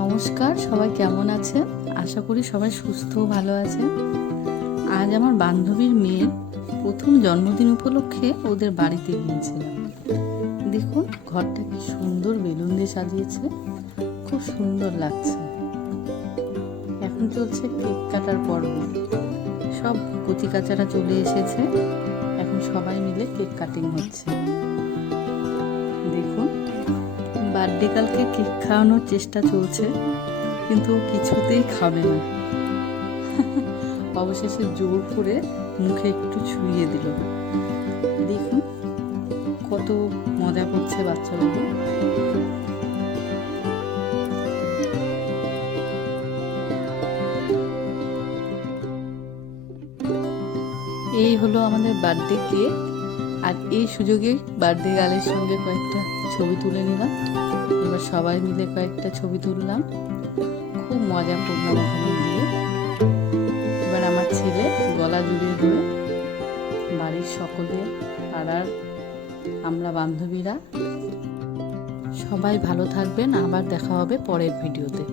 নমস্কার, সবাই কেমন আছেন? আশা করি সবাই সুস্থ ভালো আছেন। আজ আমার বান্ধবীর মেয়ের প্রথম জন্মদিন উপলক্ষে ওদের বাড়িতে গিয়েছিলাম। দেখুন ঘরটা কি সুন্দর বেলুন দিয়ে সাজিয়েছে, খুব সুন্দর লাগছে। এখন চলছে কেক কাটার পর্ব। সব কচিকাচারা চলে এসেছে, এখন সবাই মিলে কেক কাটিং হচ্ছে। দেখুন বার্থডে কালকে কেক খাওয়ানোর চেষ্টা চলছে, কিন্তু ও কিছুতেই খাবে না। অবশেষে জোর করে মুখে একটু ছুঁয়ে দিল। দেখুন কত মজা করছে বাচ্চাগুলো। এই হলো আমাদের বার্থডে কেক, আর এই সুযোগে বার্থডে গার্লের সঙ্গে কয়েকটা ছবি তুলে নিলাম। এবার সবাই মিলে কয়েকটা ছবি তুললাম, খুব মজা করলাম ওখানে গিয়ে। এবার আমার ছেলে গলা জুড়িয়ে ধরে বাড়ির সকলে, পাড়ার আমরা বান্ধবীরা সবাই ভালো থাকবেন। আবার দেখা হবে পরের ভিডিওতে।